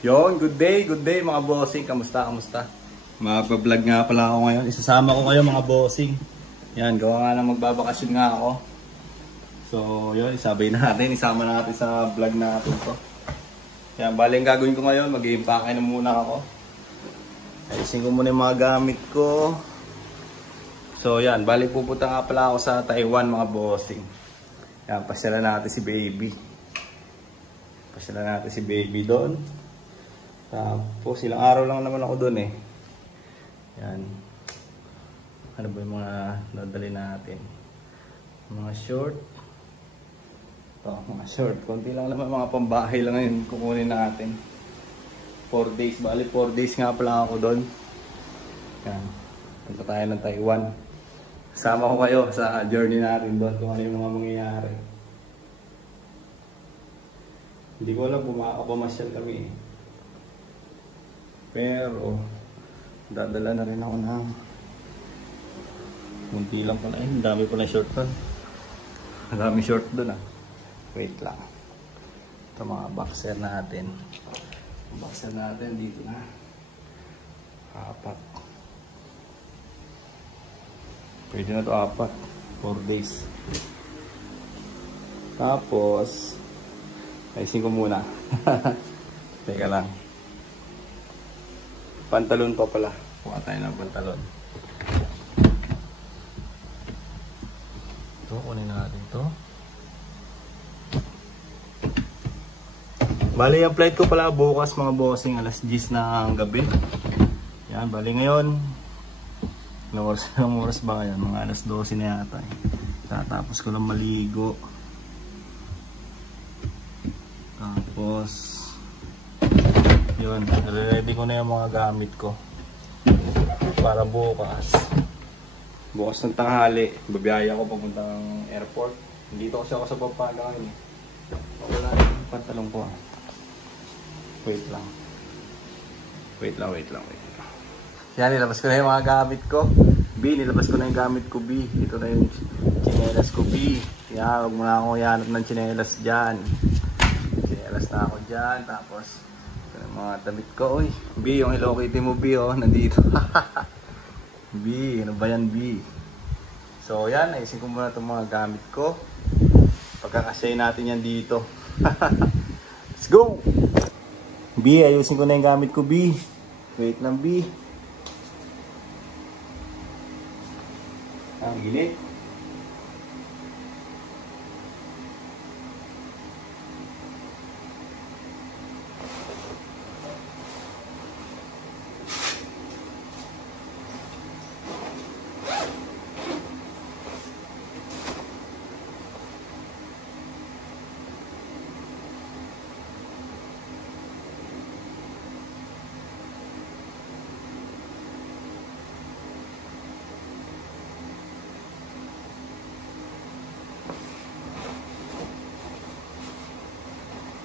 Good day mga bossing. Kamusta? Mapag-vlog nga pala ako ngayon. Isasama ko kayo mga bossing. Yan, gawa nga lang magbabakasyon nga ako. So, yun, isabay natin. Isama natin sa vlog natin to. Yan, bali ang gagawin ko ngayon, mag-i-impake na muna ako. Ayusin ko muna yung mga gamit ko. So, yan, bali pupunta nga pala ako sa Taiwan mga bossing. Yan, pasyalan natin si baby. Pasyalan natin si baby doon. Tapos ilang araw lang naman ako doon eh. Yan. Ano ba yung mga dadali natin? Mga short. Ito, mga short. Konti lang naman, mga pambahay lang ngayon kukunin natin. 4 days. Bali 4 days nga pala ako doon. Yan. Punta tayo ng Taiwan. Kasama ko kayo sa journey natin doon kung ano yung mga mangyayari. Hindi ko alam kung makakapamasyal kami eh. Pero dadala na rin ako ng munti lang pala eh. Dami pala short doon. Dami short doon ah. Wait lang. Ito mga boxer natin. Boxer natin dito na. Apat. Pwede na ito 4 days. Tapos ayusin ko muna. Teka lang. Pantalon pa pala. Kuha tayo ng pantalon. Ito, kunin natin ito. Bali, ang flight ko pala bukas mga bossing alas 10 ng gabi. Yan, bali ngayon. Anong oras ba ngayon? Mga alas 12 na yata. Tatapos ko lang maligo. Tapos yun, ready ko na yung mga gamit ko para bukas ng tanghali babiyaya ako papuntang airport. Dito kasi ako sa Pampanga ngayon eh. Wala yung pantalong ko ah. Wait lang. Yan, nilabas ko na yung mga gamit ko. Nilabas ko na yung gamit ko B. Ito na yung chinelas ko B. Yan, huwag mo na akong yanap ng chinelas dyan. Chinelas na ako dyan. Tapos mga damit ko, uy. B, yung Hello Kitty mo B, oh, nandito. B, ano ba yan B? So yan, ayusin ko muna itong mga gamit ko. Pagkakasya natin yan dito. Let's go! B, ayusin ko na yung gamit ko B. Wait lang B. Ang init.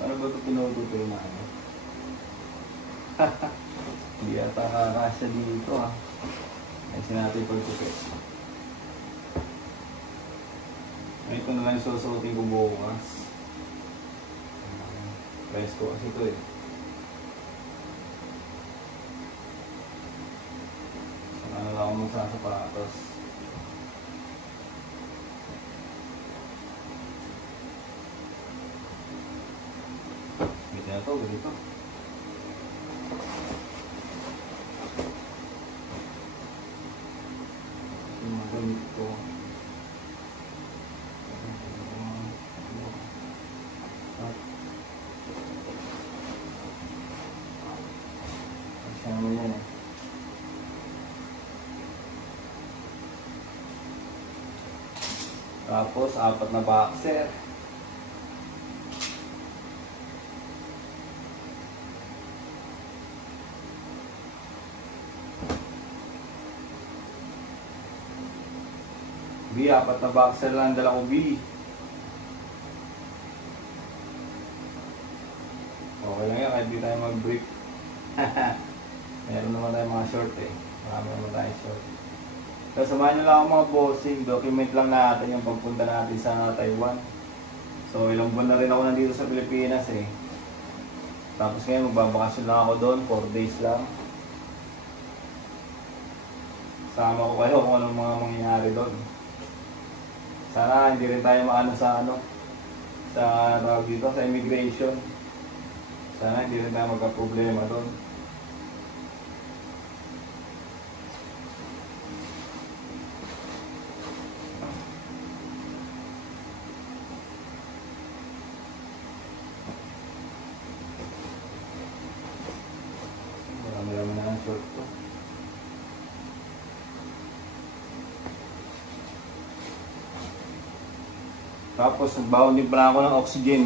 Ano ba ito pinuduto yung ano? Hindi yata kakasya dito ha. Ayusin natin pagtupit. Ito na lang yung susuotin ko bukas. Press ko kasi ito eh. Saan na lang ako magsasapatos. Ito, ganito. Yung mga gamit ko. Kasama yan eh. Tapos, 4 na boxer. B, 4 na boxer lang dala ko B. Okay lang yan, kahit di tayo mag-brief. Meron naman tayo mga short eh. Marami naman tayo short. So, samahan nyo lang ako mga bossing. Document lang natin yung pagpunta natin sa Taiwan. So, ilang buwan na rin ako nandito sa Pilipinas eh. Tapos ngayon magbabakasyon lang ako doon, 4 days lang. Sama ko kayo kung anong mga mangyayari doon. Sana hindi rin tayo maano sa tawag dito, sa immigration. Sana hindi rin tayo magka-problema doon. Marami-rami na ang short ko. Tapos nagbaon din pala ako ng oxygen.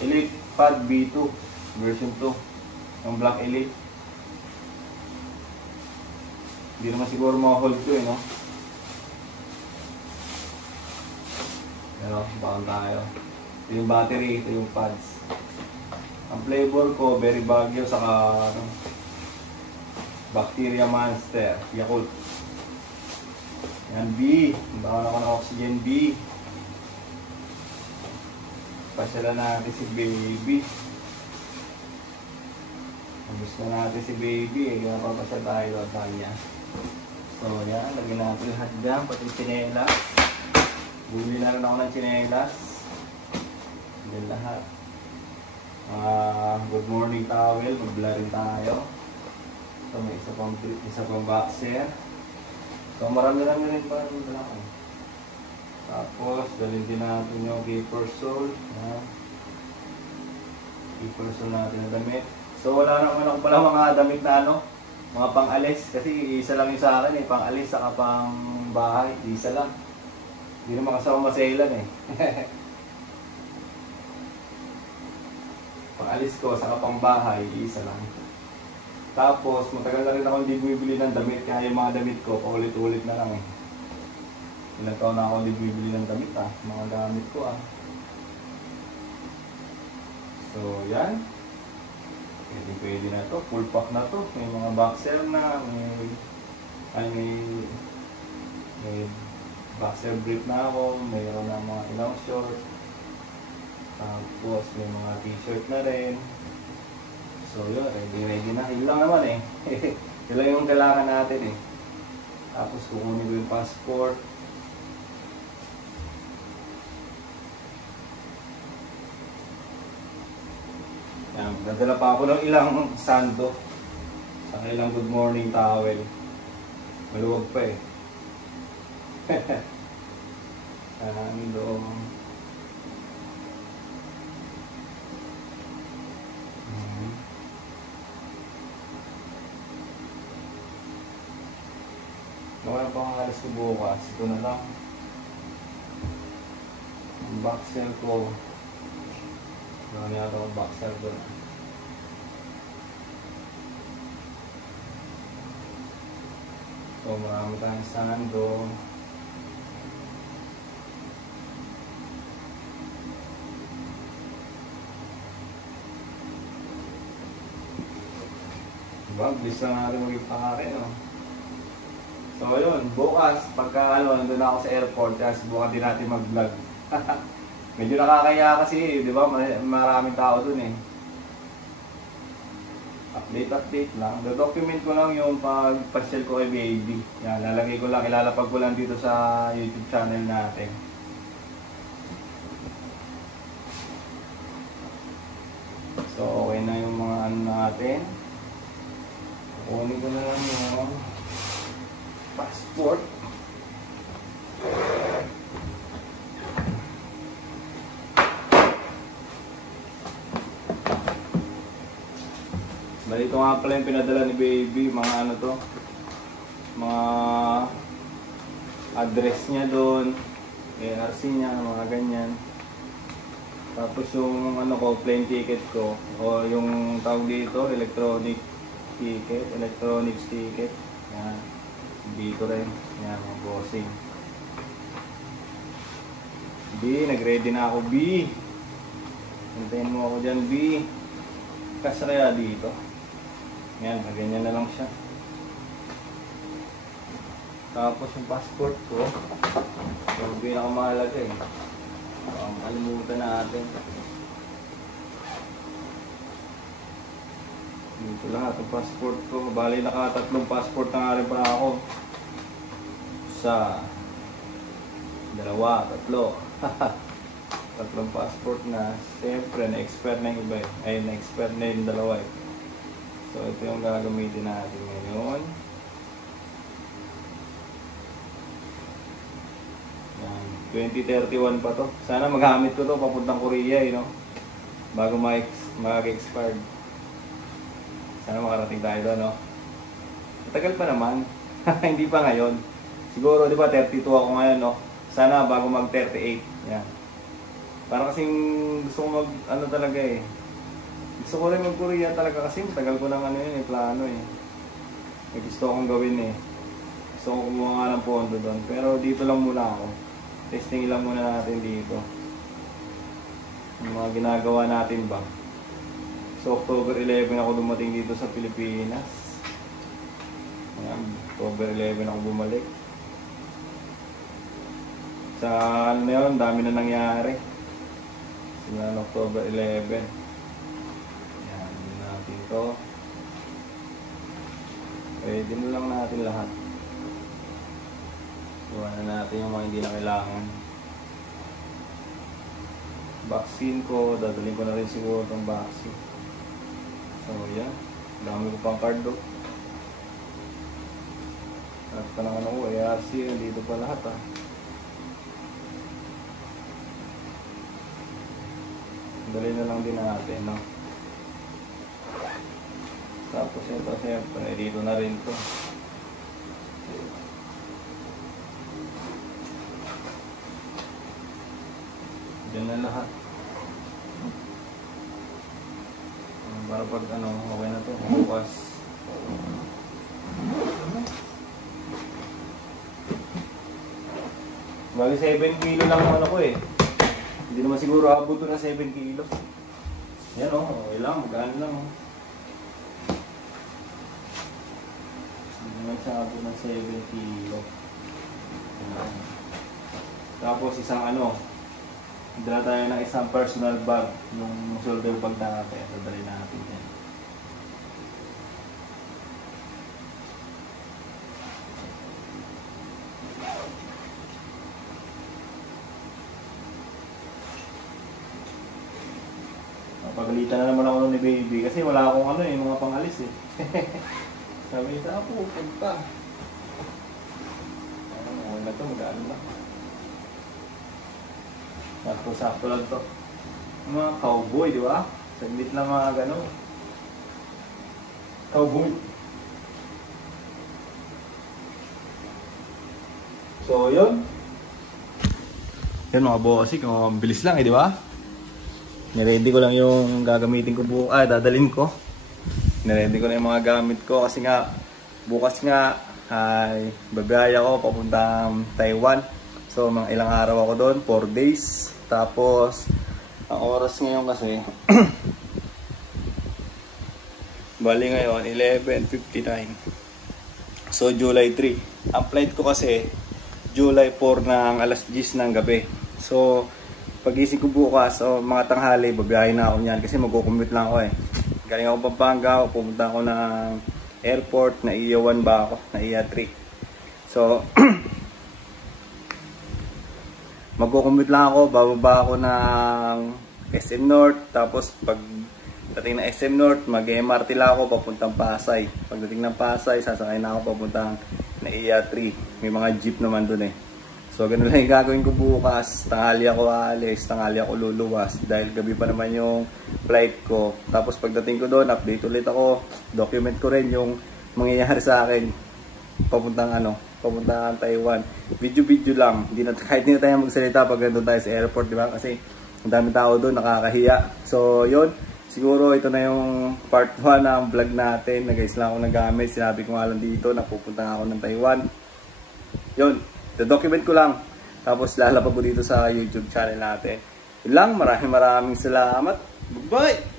Elite Pad B2 version 2 ng Black Elite. Hindi naman siguro ma-hold ko no. Pero baon tayo. Ito yung battery, ito yung pads. Ang flavor ko, Berry Baguio saka Bacteria Monster, Yakult. Yan B, baon ako ng oxygen B. Pasyalan natin si Baby. Gusto natin si Baby, ginapapasya tayo at kanya. So yan, lagyan natin lahat dyan, pati tsinelas. Bumili na rin ako ng tsinelas. Yan lahat. Good morning towel, magbla rin tayo. So may isa pang boxer. So marami-rami rin pa rin dala ko. Tapos dalhin din natin yung Keeper Soul. Keeper Soul natin na damit. So wala naman ako pala mga damit na mga pang-alis. Kasi isa lang yung sa akin pang-alis saka pang bahay. Isa lang. Hindi naman kasama masailan Pang-alis ko saka pang bahay, isa lang. Tapos, matagal na rin ako hindi bumibili ng damit. Kaya yung mga damit ko, paulit-ulit na lang Ilang taon na ako hindi bumibili ng damit mga gamit ko So, yan. Pwede na to. Full pack na to. May mga boxer na. May boxer brief na ako. Mayroon na mga ilang short. Tapos, may mga t-shirt na rin. So yun, ready na. Yun lang naman Yun lang yung kailangan natin Tapos kukunin ko yung passport. Yan, dadala pa ako ng ilang sando. Saka ilang good morning towel. Maluwag pa Sando. Wala pa akong alas ko bukas. Ito na lang. Ang boxer ko. Wala niya ito ang boxer ko na. So marami tayong sando. Diba? Bilis lang natin mag-ipakake So yun, bukas, pagka nandun na ako sa airport, kasi bukas din natin mag-vlog. Medyo nakakaya kasi, di ba, maraming tao dun Update lang. Do-document ko lang yung pag-pasyal ko kay Baby. Yan, lalagay ko lang, ilalapag ko lang dito sa YouTube channel natin. So okay na yung mga natin. Kunin ko na lang yung passport. Bali ito nga pala yung pinadala ni Baby, mga mga address niya doon, ARC niya, mga ganyan. Tapos yung plane ticket ko, o yung tawag dito, electronics ticket. Yan. Dito rin. Yan, mga bossing. B, nag-ready na ako, B. Hintayin mo ako dyan, B. Kasi kaya dito. Yan, ganyan na lang siya. Tapos yung passport ko, yung pinakamahalaga Kalimutan natin. Dito lahat ang passport ko. Bali naka-3 passport na nga rin pala ako. Isa, 2, 3. 3 passport na. Siyempre, na-expire na yung iba eh. Ay, na-expire na yung 2 eh. So, ito yung gagamitin natin ngayon. Yan. 2031 pa to. Sana magamit ko to papuntang Korea eh, no? Bago mag-expired. Sana makarating tayo doon, no? Matagal pa naman. Hindi pa ngayon. Siguro, di ba, 32 ako ngayon, no? Sana bago mag-38. Yan. Para kasing gusto ko ano talaga eh. Gusto ko rin mag-Korea talaga kasi matagal ko ng plano eh. May gusto akong gawin eh. Gusto ko kumuha nga ng pondo doon. Pero dito lang muna ako. Testing lang muna natin dito. Yung mga ginagawa natin ba. So October 11 ako dumating dito sa Pilipinas. Ayan, October 11 ako bumalik. Sa ano na yun, dami na nangyari. Simula October 11. Ito. Pwede na lang natin lahat. Iwan na natin yung mga hindi na kailangan. Vaccine ko, dadalhin ko na rin siguro itong vaccine. So yan, dami ko pang card do. At pa naman ako, ARC, nandito pa lahat ah. Dalhin na lang din natin, no? Tapos ito siyempre, dito na rin to. Diyan na lahat. Para pag okay na to, bukas. Bali 7 kilo lang ang ko eh. Hindi naman siguro abot to na 7 kilo. Yan o, okay lang, magaan lang o. Magsabo ng 7 kilo. Tapos isang dala tayo ng isang personal bag, yung shoulder bag natin, dadalhin natin yan. Napagalitan na naman ako ni baby kasi wala akong mga pangalis eh. Sabi niya, ako, punta. Okay na ito, mag-ano lang. Sakto lang ito. Mga cowboy, di ba? Saglit lang mga gano'n. Cowboy. So, yun. Yan mga bossy, kung bilis lang eh, di ba? Niready ko lang yung gagamitin ko bukas, dadalhin ko. Niready ko na yung mga gamit ko kasi nga bukas nga ay babiyaya ko papuntang Taiwan. So mga ilang araw ako doon, 4 days. Tapos ang oras ngayon kasi bali ngayon 11:59. So July 3. Ang flight ko kasi July 4 ng alas 10 ng gabi. So pagising ko bukas mga tanghali babiyahin na ako niyan kasi magko-commute lang ako eh. Galing ako Pampanga, pumunta ako ng airport, naiiyawan ba ako, naiiya 3. So, magkukumute lang ako, bababa ako ng SM North, tapos pag dating ng SM North, mag-MRT lang ako papuntang Pasay. Pagdating ng Pasay, sasakay na ako papuntang naiiya 3. May mga jeep naman dun eh. So, ganun lang yung gagawin ko bukas. Tanghali ako aalis, tanghali ako luluwas. Dahil gabi pa naman yung flight ko. Tapos pagdating ko doon, update ulit ako. Document ko rin yung mangyayari sa akin. Papuntang Taiwan. Video lang. Kahit hindi na tayo magsalita pag nandun tayo sa airport, di ba? Kasi ang daming tao doon, nakakahiya. So, yun. Siguro ito na yung part 1 ng vlog natin. Nag-guys lang ako nagamit. Sinabi ko nga lang dito, napupunta ako ng Taiwan. Yun. The-document ko lang. Tapos lalapag ko dito sa YouTube channel natin. Yun lang. Maraming salamat. Bye-bye!